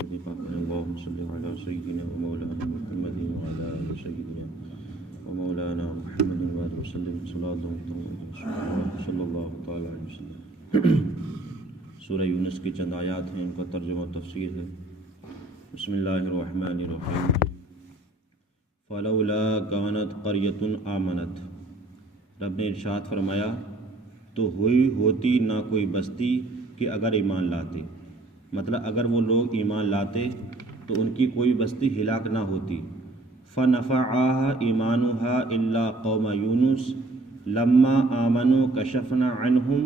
اللهم صل على سيدنا ومولانا محمد وعلى آل سيدنا ومولانا محمد وآله وسلم صلاة صلی اللہ تعالی علیہ وسلم۔ سورہ یونس کی چند آیات ہیں، ان کا ترجمہ و تفسیر ہے۔ بسم اللہ الرحمن الرحیم۔ فلولا كانت قریۃ آمنت، رب نے ارشاد فرمایا تو ہوتی نہ کوئی بستی کہ اگر ایمان لاتے، مطلب اگر وہ لوگ ایمان لاتے تو ان کی کوئی بستی ہلاک نہ ہوتی۔ فنفعها ایمانها الا قوم یونس لما آمنوا کشفنا عنہم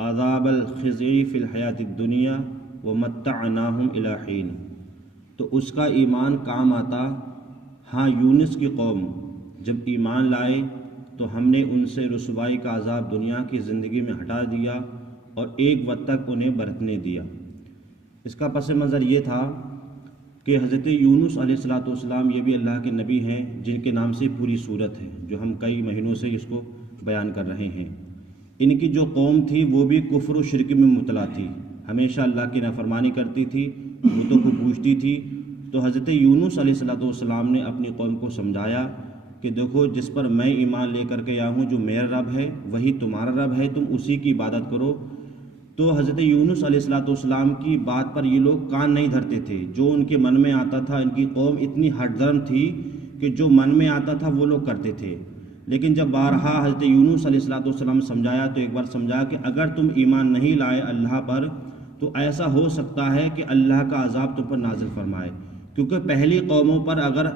عذاب الخزي فی الحیاۃ الدنیا ومتعناہم الی حین، تو اس کا ایمان کام آتا۔ ہاں، یونس کی قوم جب ایمان لائے تو ہم نے ان سے رسوائی کا عذاب دنیا کی زندگی میں ہٹا دیا اور ایک وقت تک انہیں برتنے دیا۔ اس کا پس منظر یہ تھا کہ حضرت یونس علیہ السلام یہ بھی اللہ کے نبی ہیں جن کے نام سے پوری صورت ہے، جو ہم کئی مہینوں سے اس کو بیان کر رہے ہیں۔ ان کی جو قوم تھی وہ بھی کفر و شرک میں مبتلا تھی، ہمیشہ اللہ کی نافرمانی کرتی تھی، بتوں کو پوجتی تھی۔ تو حضرت یونس علیہ السلام نے اپنی قوم کو سمجھایا کہ دیکھو، جس پر میں ایمان لے کر کے آیا ہوں، جو میرا رب ہے وہی تمہارا رب ہے، تم اسی کی عبادت کرو۔ تو حضرت یونس علیہ السلام کی بات پر یہ لوگ کان نہیں دھرتے تھے، جو ان کے من میں آتا تھا۔ ان کی قوم اتنی ہٹ درم تھی کہ جو من میں آتا تھا وہ لوگ کرتے تھے۔ لیکن جب بارہا حضرت یونس علیہ السلام سمجھایا تو ایک بار سمجھا کہ اگر تم ایمان نہیں لائے اللہ پر تو ایسا ہو سکتا ہے کہ اللہ کا عذاب تم پر نازل فرمائے، کیونکہ پہلی قوموں پر اگر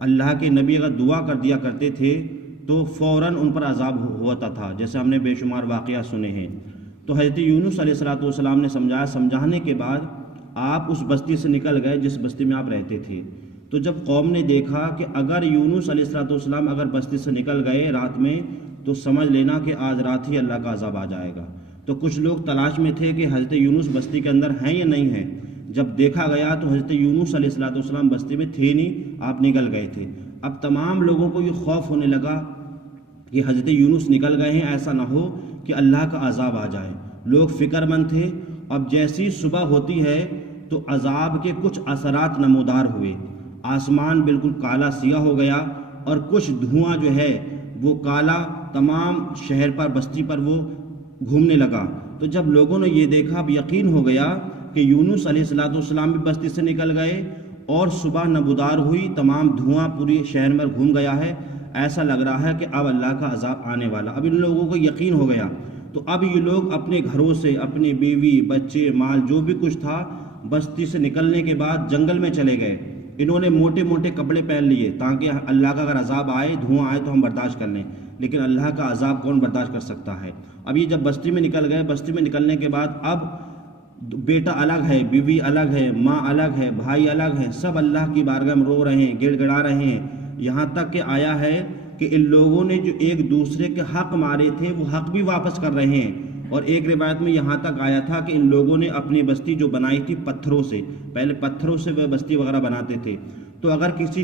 اللہ کے نبی اگر دعا کر دیا کرتے تھے تو فوراً ان پر عذاب ہوتا تھا، جیسے ہم نے بے شمار واقعہ سنے ہیں۔ تو حضرت یونس علیہ السلام نے سمجھانے کے بعد آپ اس بستی سے نکل گئے جس بستی میں آپ رہتے تھے۔ تو جب قوم نے دیکھا کہ اگر یونس علیہ السلام اگر بستی سے نکل گئے رات میں تو سمجھ لینا کہ آج رات ہی اللہ کا عذاب آ جائے گا۔ تو کچھ لوگ تلاش میں تھے کہ حضرت یونس بستی کے اندر ہیں یا نہیں ہیں۔ جب دیکھا گیا تو حضرت یونس علیہ السلام بستی میں تھے نہیں، آپ نکل گئے تھے۔ اب تمام لوگوں کو یہ خوف ہونے لگا کہ حضرت یونس نکل گئے ہیں، ایسا نہ ہو کہ اللہ کا عذاب آ جائے۔ لوگ فکر مند تھے۔ اب جیسی صبح ہوتی ہے تو عذاب کے کچھ اثرات نمودار ہوئے، آسمان بالکل کالا سیاہ ہو گیا اور کچھ دھواں جو ہے وہ کالا تمام شہر پر بستی پر وہ گھومنے لگا۔ تو جب لوگوں نے یہ دیکھا اب یقین ہو گیا کہ یونس علیہ السلام بھی بستی سے نکل گئے اور صبح نمودار ہوئی، تمام دھواں پوری شہر میں گھوم گیا ہے، ایسا لگ رہا ہے کہ اب اللہ کا عذاب آنے والا۔ اب ان لوگوں کو یقین ہو گیا تو اب یہ لوگ اپنے گھروں سے اپنی بیوی بچے مال جو بھی کچھ تھا بستی سے نکلنے کے بعد جنگل میں چلے گئے۔ انہوں نے موٹے موٹے کپڑے پہن لیے تاکہ اللہ کا اگر عذاب آئے، دھواں آئے تو ہم برداشت کر لیں، لیکن اللہ کا عذاب کون برداشت کر سکتا ہے۔ اب یہ جب بستی میں نکل گئے، بستی میں نکلنے کے بعد اب بیٹا الگ ہے، بیوی الگ ہے، ماں الگ ہے، بھائی الگ ہے، سب اللہ کی بارگاہ میں رو رہے ہیں، گڑ گڑا رہے ہیں۔ یہاں تک کہ آیا ہے کہ ان لوگوں نے جو ایک دوسرے کے حق مارے تھے وہ حق بھی واپس کر رہے ہیں۔ اور ایک روایت میں یہاں تک آیا تھا کہ ان لوگوں نے اپنی بستی جو بنائی تھی پتھروں سے، پہلے پتھروں سے وہ بستی وغیرہ بناتے تھے، تو اگر کسی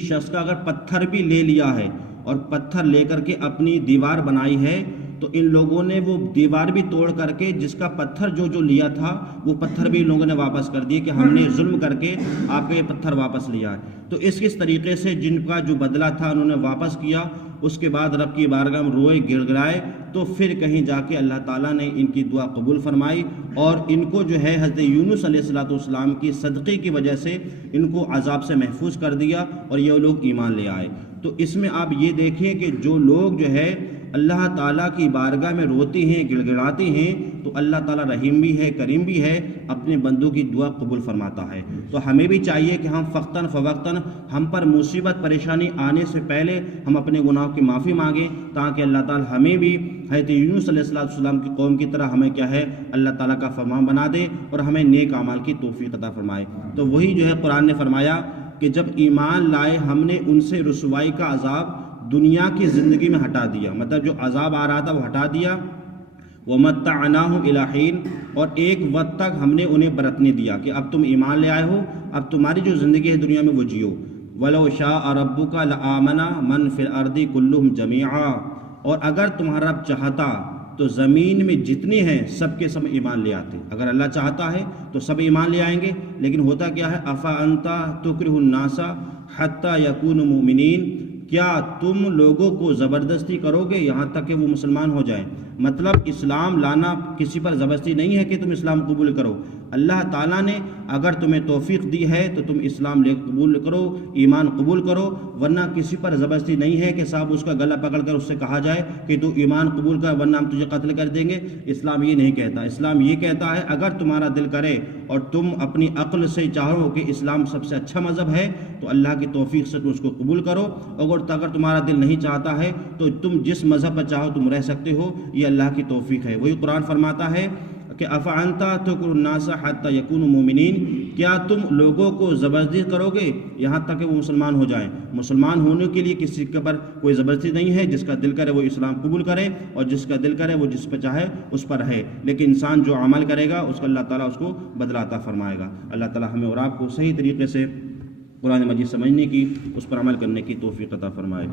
شخص کا اگر پتھر بھی لے لیا ہے اور پتھر لے کر کے اپنی دیوار بنائی ہے تو ان لوگوں نے وہ دیوار بھی توڑ کر کے جس کا پتھر جو لیا تھا وہ پتھر بھی ان لوگوں نے واپس کر دیے کہ ہم نے ظلم کر کے آپ کا یہ پتھر واپس لیا ہے۔ تو اس طریقے سے جن کا جو بدلہ تھا انہوں نے واپس کیا۔ اس کے بعد رب کی بارگاہ میں روئے گڑ گڑائے، تو پھر کہیں جا کے اللہ تعالیٰ نے ان کی دعا قبول فرمائی اور ان کو جو ہے حضرت یونس علیہ السلام کی صدقے کی وجہ سے ان کو عذاب سے محفوظ کر دیا اور یہ لوگ ایمان لے آئے۔ تو اس میں آپ یہ دیکھیں کہ جو لوگ جو ہے اللہ تعالیٰ کی بارگاہ میں روتی ہیں، گڑ گڑاتے ہیں، تو اللہ تعالیٰ رحیم بھی ہے، کریم بھی ہے، اپنے بندوں کی دعا قبول فرماتا ہے۔ تو ہمیں بھی چاہیے کہ ہم وقتاً فوقتاً ہم پر مصیبت پریشانی آنے سے پہلے ہم اپنے گناہوں کی معافی مانگیں، تاکہ اللہ تعالیٰ ہمیں بھی حضرت یونس علیہ السلام کی قوم کی طرح ہمیں کیا ہے اللہ تعالیٰ کا فرمان بنا دے اور ہمیں نیک اعمال کی توفیق عطا فرمائے۔ تو وہی جو ہے قرآن نے فرمایا کہ جب ایمان لائے ہم نے ان سے رسوائی کا عذاب دنیا کی زندگی میں ہٹا دیا، مطلب جو عذاب آ رہا تھا وہ ہٹا دیا۔ وَمَتَّعْنَاهُمْ إِلَىٰ حِينٍ، اور ایک وقت تک ہم نے انہیں برتنے دیا کہ اب تم ایمان لے آئے ہو، اب تمہاری جو زندگی ہے دنیا میں وہ جیو۔ وَلَوْ شَاءَ رَبُّكَ لَآمَنَ مَنْ فِي الْأَرْضِ كُلُّهُمْ جَمِيعًا، اور اگر تمہارا رب چاہتا تو زمین میں جتنے ہیں سب کے سب ایمان لے آتے. اگر اللہ چاہتا ہے تو سب ایمان لے آئیں گے، لیکن ہوتا کیا ہے، افا انتا تکرہ الناس حتی یکونوا مؤمنین، کیا تم لوگوں کو زبردستی کرو گے یہاں تک کہ وہ مسلمان ہو جائیں؟ مطلب اسلام لانا کسی پر زبردستی نہیں ہے کہ تم اسلام قبول کرو. اللہ تعالیٰ نے اگر تمہیں توفیق دی ہے تو تم اسلام قبول کرو، ایمان قبول کرو، ورنہ کسی پر زبردستی نہیں ہے کہ صاحب اس کا گلا پکڑ کر اس سے کہا جائے کہ تو ایمان قبول کر ورنہ ہم تجھے قتل کر دیں گے. اسلام یہ نہیں کہتا. اسلام یہ کہتا ہے اگر تمہارا دل کرے اور تم اپنی عقل سے چاہو کہ اسلام سب سے اچھا مذہب ہے تو اللہ کی توفیق سے تم اس کو قبول کرو. اگر تمہارا دل نہیں چاہتا ہے تو تم جس مذہب پر چاہو تم رہ سکتے ہو، یہ اللہ کی توفیق ہے. وہی قرآن فرماتا ہے کہ افعنتا تکر الناس حتی یکونوا مؤمنین، کیا تم لوگوں کو زبردستی کرو گے یہاں تک کہ وہ مسلمان ہو جائیں؟ مسلمان ہونے کے لیے کسی کے پر کوئی زبردستی نہیں ہے. جس کا دل کرے وہ اسلام قبول کرے اور جس کا دل کرے وہ جس پہ چاہے اس پر ہے. لیکن انسان جو عمل کرے گا اس کو اللہ تعالیٰ اس کو بدلہ عطا فرمائے گا. اللہ تعالیٰ ہمیں اور آپ کو صحیح طریقے سے قرآن مجید سمجھنے کی، اس پر عمل کرنے کی توفیق عطا فرمائے.